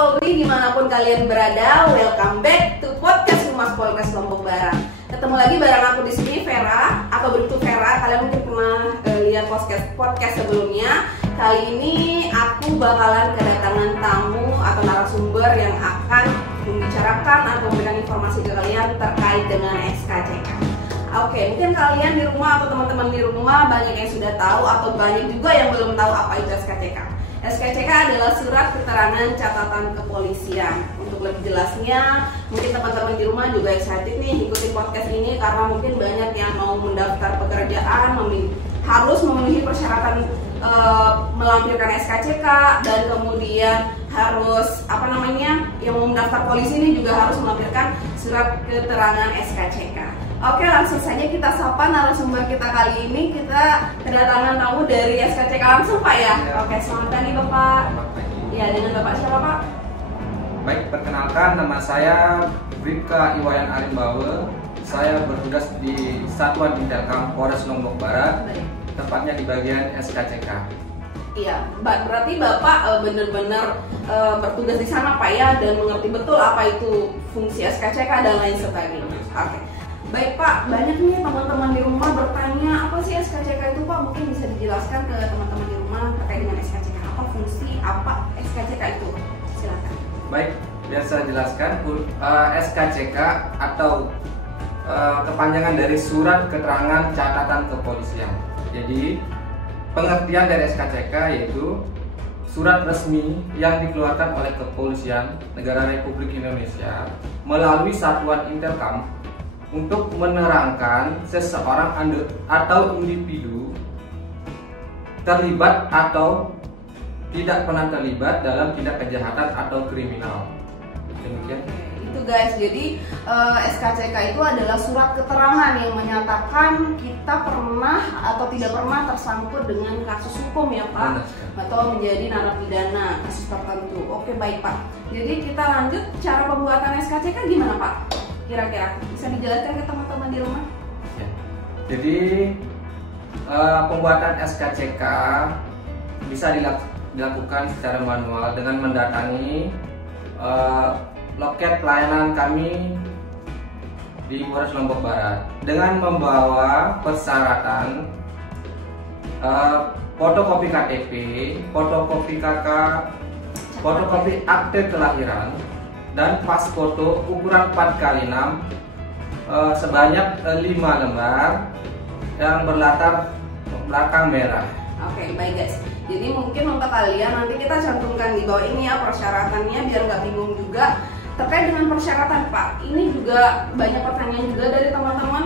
Polri dimanapun kalian berada, welcome back to podcast Humas Polres Lombok Barat. Ketemu lagi bareng aku di sini Vera atau Bribtu Vera. Kalian mungkin pernah lihat podcast sebelumnya. Kali ini aku bakalan kedatangan tamu atau narasumber yang akan membicarakan atau memberikan informasi ke kalian terkait dengan SKCK. Oke, mungkin kalian di rumah atau teman-teman di rumah banyak yang sudah tahu atau banyak juga yang belum tahu apa itu SKCK. SKCK adalah surat keterangan catatan kepolisian. Untuk lebih jelasnya, mungkin teman-teman di rumah juga excited nih ikutin podcast ini karena mungkin banyak yang mau mendaftar pekerjaan, harus memenuhi persyaratan melampirkan SKCK, dan kemudian harus yang mau mendaftar polisi ini juga harus melampirkan surat keterangan SKCK. Oke, langsung saja kita sapa narasumber kita kali ini. Kita kedatangan tamu dari SKCK langsung, Pak ya? Oke, selamat pagi Bapak. Ya, dengan Bapak siapa Pak? Baik, perkenalkan nama saya Bribka Iwayan Arimbawe. Saya bertugas di Satuan Intelkam Polres Lombok Barat, tepatnya di bagian SKCK. Iya, berarti Bapak benar-benar bertugas di sana Pak ya, dan mengerti betul apa itu fungsi SKCK dan lain sebagainya. Oke. Baik Pak, banyak nih teman-teman di rumah bertanya apa sih SKCK itu Pak? Mungkin bisa dijelaskan ke teman-teman di rumah terkait dengan SKCK, apa fungsi, apa SKCK itu? Silakan. Baik, biar saya jelaskan, SKCK atau kepanjangan dari Surat Keterangan Catatan Kepolisian. Jadi pengertian dari SKCK yaitu surat resmi yang dikeluarkan oleh Kepolisian Negara Republik Indonesia melalui Satuan Intelkam untuk menerangkan seseorang atau individu terlibat atau tidak pernah terlibat dalam tindak kejahatan atau kriminal. Demikian. Itu guys, jadi SKCK itu adalah surat keterangan yang menyatakan kita pernah atau tidak pernah tersangkut dengan kasus hukum ya Pak, atau menjadi narapidana kasus tertentu. Oke baik Pak, jadi kita lanjut cara pembuatan SKCK gimana Pak? Kira-kira bisa dijelaskan ke teman-teman di rumah? Ya. Jadi pembuatan SKCK bisa dilakukan secara manual dengan mendatangi loket pelayanan kami di Polres Lombok Barat dengan membawa persyaratan fotokopi KTP, fotokopi KK, fotokopi akte kelahiran, dan pas foto ukuran 4x6 sebanyak 5 lembar yang berlatar belakang merah. Oke, baik guys. Jadi mungkin untuk kalian nanti kita cantumkan di bawah ini ya persyaratannya biar nggak bingung juga. Terkait dengan persyaratan Pak, ini juga banyak pertanyaan juga dari teman-teman.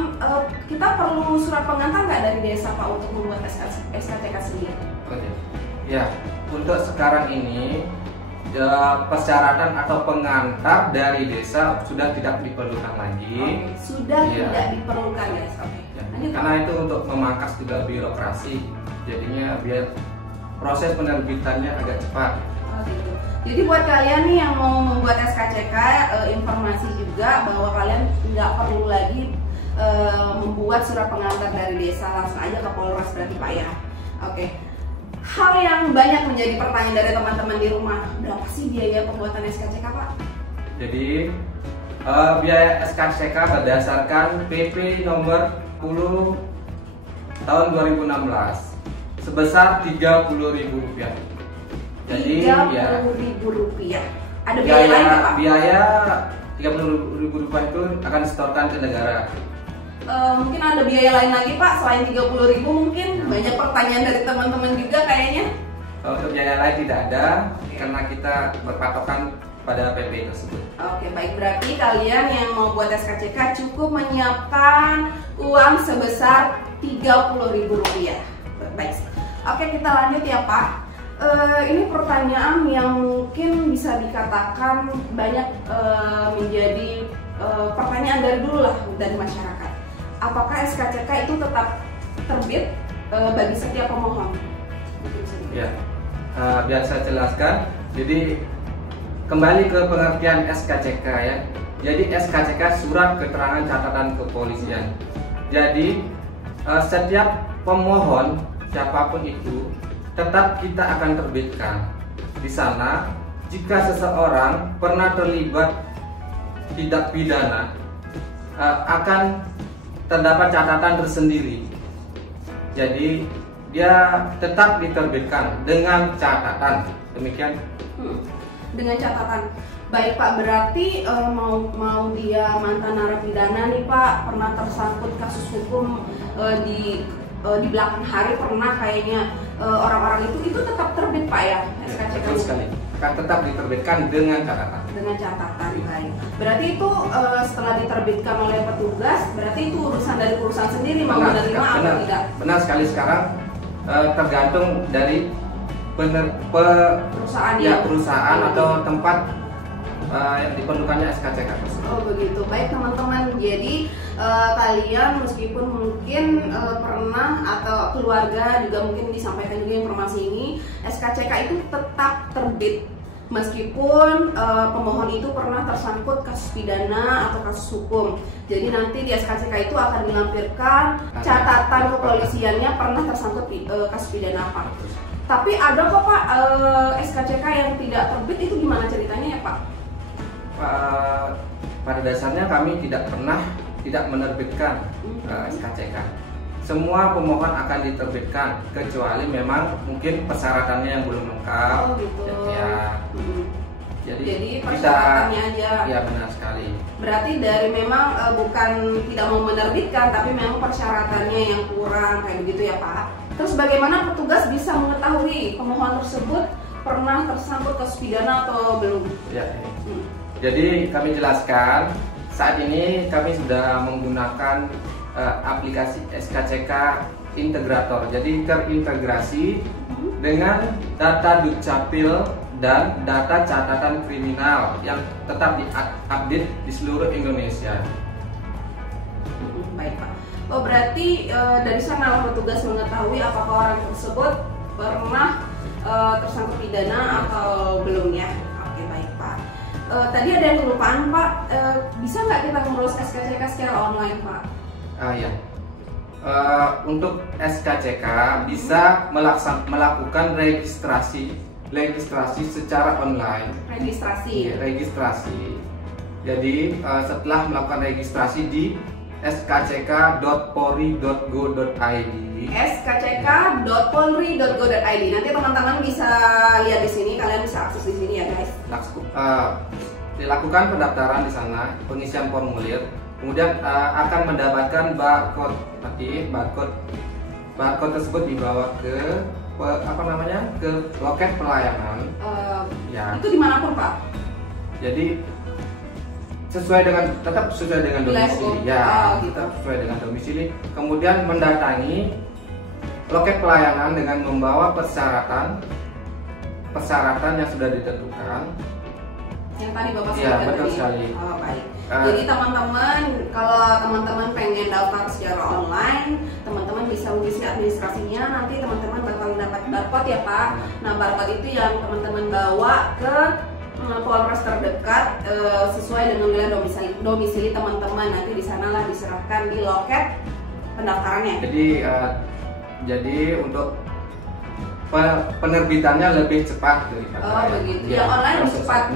Kita perlu surat pengantar nggak dari desa Pak untuk membuat SKCK sendiri? Oke. Ya, untuk sekarang ini persyaratan atau pengantar dari desa sudah tidak diperlukan lagi. Sudah tidak diperlukan guys. Oke. Ya, karena itu untuk memangkas juga birokrasi, jadinya biar proses penerbitannya agak cepat. Gitu. Jadi buat kalian nih yang mau membuat SKCK, informasi juga bahwa kalian nggak perlu lagi membuat surat pengantar dari desa, langsung aja ke Polres berarti Pak ya. Oke. Hal yang banyak menjadi pertanyaan dari teman-teman di rumah, berapa sih biaya pembuatan SKCK Pak? Jadi biaya SKCK berdasarkan PP nomor 10 tahun 2016 sebesar Rp30.000. Jadi Rp30.000. Ada biaya lain nggak Pak? Biaya Rp30.000 itu akan disetorkan ke negara. Mungkin ada biaya lain lagi Pak selain 30.000 mungkin? Banyak pertanyaan dari teman-teman juga kayaknya. Untuk biaya lain tidak ada, karena kita berpatokan pada PP tersebut. Oke baik, berarti kalian yang mau buat SKCK cukup menyiapkan uang sebesar Rp30.000. Baik. Oke, kita lanjut ya Pak. Ini pertanyaan yang mungkin bisa dikatakan banyak menjadi pertanyaan dari dulu lah dari masyarakat. Apakah SKCK itu tetap terbit bagi setiap pemohon? Ya, biar saya jelaskan. Jadi kembali ke pengertian SKCK ya. Jadi SKCK surat keterangan catatan kepolisian. Jadi setiap pemohon siapapun itu tetap kita akan terbitkan di sana jika seseorang pernah terlibat tindak pidana, akan terdapat catatan tersendiri. Jadi dia tetap diterbitkan dengan catatan. Demikian. Dengan catatan. Baik Pak, berarti mau dia mantan narapidana nih Pak, pernah tersangkut kasus hukum di belakang hari pernah kayaknya orang-orang itu tetap terbit Pak ya SKCK? Betul sekali. Akan tetap diterbitkan dengan catatan. Dengan catatan, baik. Berarti itu setelah diterbitkan oleh petugas, berarti itu urusan dari perusahaan sendiri mau menerima atau tidak? Benar sekali. Sekarang tergantung dari perusahaan atau tempat yang diperlukannya SKCK. Oh begitu, baik teman-teman. Jadi kalian meskipun mungkin pernah atau keluarga juga mungkin disampaikan juga informasi ini, SKCK itu tetap terbit meskipun pemohon itu pernah tersangkut kasus pidana atau kasus hukum. Jadi nanti di SKCK itu akan dilampirkan catatan kepolisiannya pernah tersangkut kasus pidana apa. Tapi ada kok Pak SKCK yang tidak terbit, itu gimana ceritanya ya Pak? Pada dasarnya kami tidak pernah tidak menerbitkan SKCK. Semua pemohon akan diterbitkan kecuali memang mungkin persyaratannya yang belum lengkap. Oh gitu. Ya. Jadi persyaratannya aja. Ya benar sekali. Berarti dari memang bukan tidak mau menerbitkan, tapi memang persyaratannya yang kurang kayak begitu ya Pak. Terus bagaimana petugas bisa mengetahui pemohon tersebut pernah tersangkut kasus pidana atau belum? Ya. Jadi kami jelaskan, saat ini kami sudah menggunakan aplikasi SKCK Integrator. Jadi terintegrasi dengan data Dukcapil dan data catatan kriminal yang tetap diupdate di seluruh Indonesia. Baik Pak. Oh berarti dari sana petugas mengetahui apakah orang tersebut pernah tersangkut pidana atau belum ya? Oke baik Pak. Tadi ada yang kelupaan Pak, bisa nggak kita ngurus SKCK secara online Pak? Ya. Untuk SKCK bisa melakukan registrasi secara online. Registrasi. Jadi setelah melakukan registrasi di skck.polri.go.id. skck.polri.go.id. Nanti teman-teman bisa lihat di sini, kalian bisa akses di sini ya guys. Dilakukan pendaftaran di sana, pengisian formulir, kemudian akan mendapatkan barcode. Nanti barcode tersebut dibawa ke ke loket pelayanan. Ya. Itu dimanapun Pak. Jadi tetap sesuai dengan domisili ya, tetap sesuai dengan domisili. Kemudian mendatangi loket pelayanan dengan membawa persyaratan yang sudah ditentukan. Yang tadi Bapak sebutkan betul sekali. Oh baik. Jadi teman-teman, kalau teman-teman pengen daftar secara online, teman-teman bisa mengisi administrasinya. Nanti teman-teman bakal dapat barcode ya Pak. Nah barcode itu yang teman-teman bawa ke Polres terdekat sesuai dengan wilayah domisili teman-teman. Nanti di sanalah diserahkan di loket pendaftarannya. Jadi untuk penerbitannya lebih cepat daripada. Oh begitu. Yang online lebih cepat.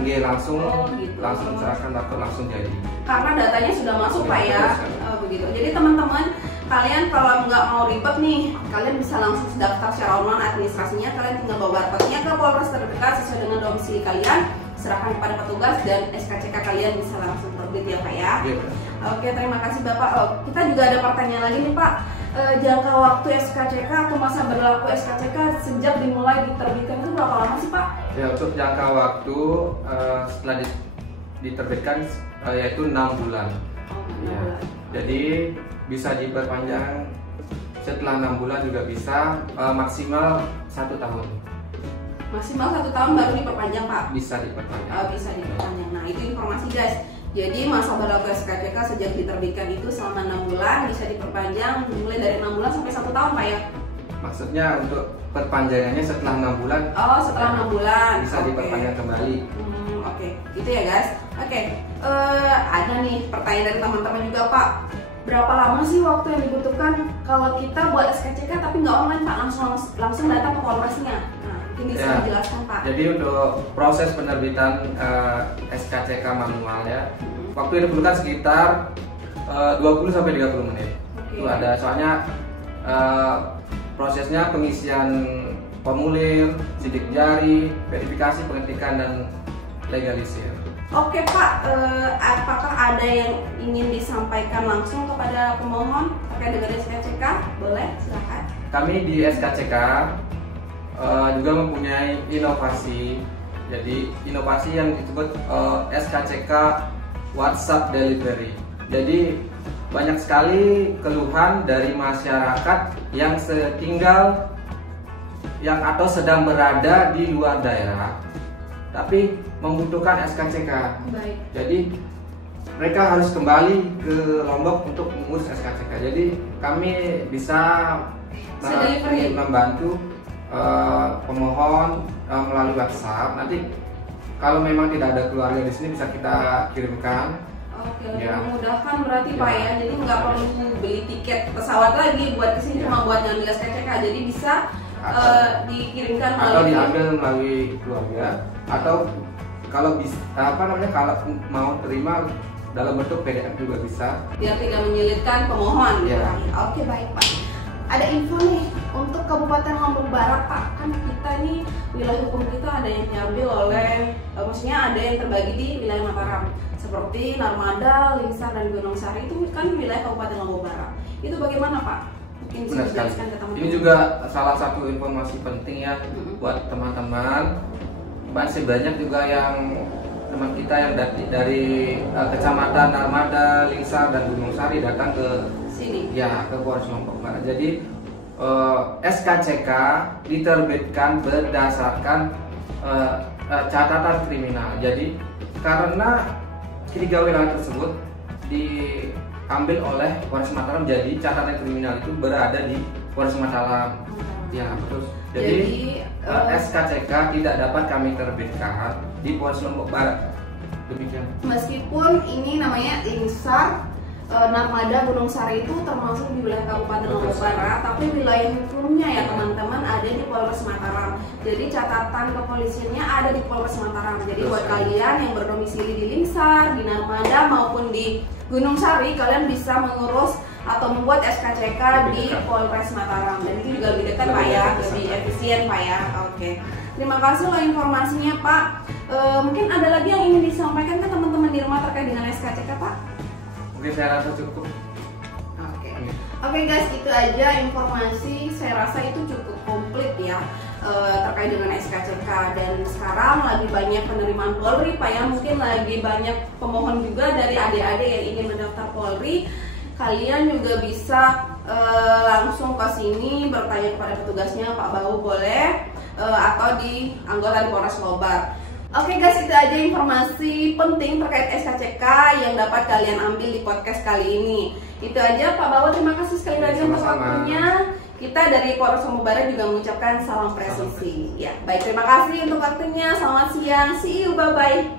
Langsung serahkan atau langsung jadi. Karena datanya sudah masuk Pak ya. Begitu. Jadi teman-teman, kalian kalau nggak mau ribet nih, kalian bisa langsung daftar secara online administrasinya. Kalian tinggal bawa barcode-nya ke Polres terdekat sesuai dengan domisili kalian, serahkan kepada petugas dan SKCK kalian bisa langsung terbit ya Pak ya. Oke, terima kasih Bapak. Kita juga ada pertanyaan lagi nih Pak. Jangka waktu SKCK atau masa berlaku SKCK sejak dimulai diterbitkan itu berapa lama sih Pak? Ya, untuk jangka waktu setelah diterbitkan yaitu 6 bulan. Jadi bisa diperpanjang setelah 6 bulan juga bisa, maksimal 1 tahun. Maksimal 1 tahun baru diperpanjang Pak? Bisa diperpanjang. Bisa diperpanjang. Nah itu informasi guys. Jadi masa berlaku SKCK sejak diterbitkan itu selama 6 bulan, bisa diperpanjang mulai dari 6 bulan sampai 1 tahun Pak ya? Maksudnya untuk perpanjangannya setelah 6 bulan. Oh setelah 6 bulan. Bisa diperpanjang kembali. Oke, gitu ya guys. Oke, ada nih pertanyaan dari teman-teman juga Pak. Berapa lama sih waktu yang dibutuhkan kalau kita buat SKCK tapi nggak online Pak, langsung datang ke Polresnya? Nah, Mungkin bisa Ya. dijelaskan Pak. Jadi untuk proses penerbitan SKCK manual ya, waktu yang diperlukan sekitar 20 sampai 30 menit. Oke. Itu ada soalnya prosesnya pengisian formulir, sidik jari, verifikasi, pengetikan dan legalisir. Oke Pak, apakah ada yang ingin disampaikan langsung kepada pemohon terkait dengan SKCK? Boleh, silakan. Kami di SKCK juga mempunyai inovasi. Jadi inovasi yang disebut SKCK WhatsApp Delivery. Jadi banyak sekali keluhan dari masyarakat yang tinggal yang atau sedang berada di luar daerah, tapi membutuhkan SKCK. Baik. Jadi mereka harus kembali ke Lombok untuk mengurus SKCK. Jadi kami bisa membantu pemohon melalui WhatsApp. Nanti kalau memang tidak ada keluarga di sini bisa kita kirimkan. Oke, Ya. memudahkan berarti Ya. Pak ya. Jadi nggak perlu beli tiket pesawat lagi buat kesini, Ya. cuma buat ngambil SKCK. Jadi bisa dikirimkan Atau melalui diambil melalui keluarga, atau kalau bisa kalau mau terima dalam bentuk PDF juga bisa. biar tidak menyulitkan pemohon. Ya. Oke, baik Pak. Ada info nih untuk Kabupaten Lombok Barat Pak, kan kita nih wilayah hukum kita ada yang diambil oleh, maksudnya ada yang terbagi di wilayah Mataram seperti Narmada, Lingsar dan Gunung Sari, itu kan wilayah Kabupaten Lombok Barat. Itu bagaimana Pak? Mungkin bisa Benar sekali. dijelaskan ke teman-teman. Ini juga salah satu informasi penting ya buat teman-teman. Masih banyak juga yang teman kita yang dari kecamatan Narmada, Lingsar dan Gunung Sari datang ke Sini. ya ke Polres Lombok Barat. Jadi SKCK diterbitkan berdasarkan catatan kriminal. Jadi karena ketiga wilayah tersebut diambil oleh Polres Mataram, jadi catatan kriminal itu berada di Polres Mataram. Ya, betul. Jadi SKCK tidak dapat kami terbitkan di Polres Lombok Barat. Demikian. Meskipun ini namanya Lingsar, Narmada, Gunung Sari itu termasuk di wilayah Kabupaten Lombok Barat, tapi wilayah hukumnya ya teman-teman ada di Polres Mataram. Jadi catatan kepolisiannya ada di Polres Mataram. Jadi buat kalian yang berdomisili di Lingsar, di Narmada maupun di Gunung Sari, kalian bisa mengurus atau membuat SKCK di Polres Mataram. Dan itu juga lebih dekat Pak ya, lebih efisien Pak ya. Oke. Terima kasih loh informasinya Pak. Mungkin ada lagi yang ingin disampaikan ke teman-teman di rumah terkait dengan SKCK Pak? Mungkin saya rasa cukup. Oke guys, itu aja informasi. Saya rasa itu cukup komplit ya terkait dengan SKCK. Dan sekarang lagi banyak penerimaan Polri Pak ya. Mungkin lagi banyak pemohon juga dari adik-adik yang ingin mendaftar Polri. Kalian juga bisa langsung ke sini bertanya kepada petugasnya, Pak Bau boleh, atau di anggota di Polres Lobar. Oke guys, itu aja informasi penting terkait SKCK yang dapat kalian ambil di podcast kali ini. Itu aja Pak Bau, terima kasih sekali lagi untuk waktunya. Kita dari Polres Lombok Barat juga mengucapkan salam presisi. Ya, baik, terima kasih untuk waktunya. Selamat siang, see you, bye bye.